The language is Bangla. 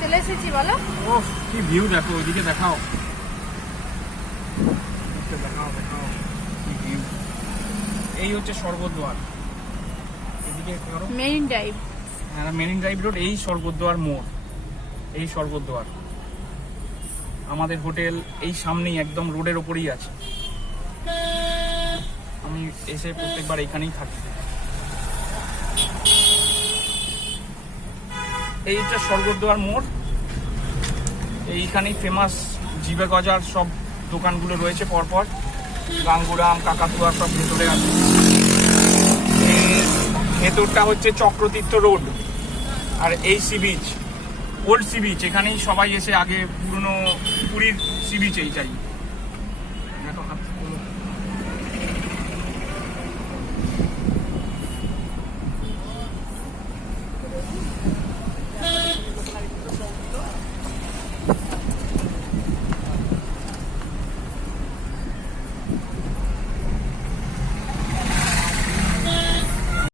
চলে এসেছি বলো। ও কি ভিউ দেখো, ওইদিকে দেখাও, দেখাও দেখাও কি ভিউ। এই হচ্ছে স্বর্গদ্বার, এদিকে মেরিন ড্রাইভ। হ্যাঁ মেরিন ড্রাইভ রোড, এই স্বর্গদ্বার মোড়, এই স্বর্গদ্বার। আমাদের হোটেল এই সামনেই একদম রোডের ওপরেই আছে। আমি এসে প্রত্যেকবার এখানেই থাকি। এইটা স্বর্গদ্বার মোড়, এইখানেই ফেমাস জিবে গজার সব দোকানগুলো রয়েছে পরপর। গাঙ্গুরাম, কাকাতুয়া সব ভেতরে আছে। ভেতরটা হচ্ছে চক্রতীর্থ রোড, আর এই sea beach, old sea beach. এখানেই সবাই এসে আগে পুরনো পুরীর সি বিচ এইটাই। দেখো